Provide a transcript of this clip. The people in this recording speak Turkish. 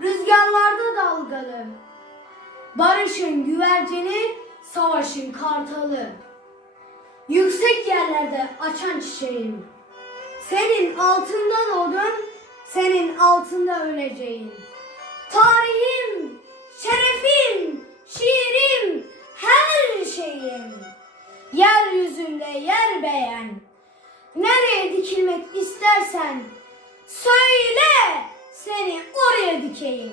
rüzgarlarda dalgalı. Barışın güvercini, savaşın kartalı. Yüksek yerlerde açan çiçeğim. Senin altında doğdum, senin altında öleceğim. Tarihim, şerefim, şiirim, her şeyim. Yeryüzünde yer beğen. Nereye dikilmek istersen oraya dikeyim.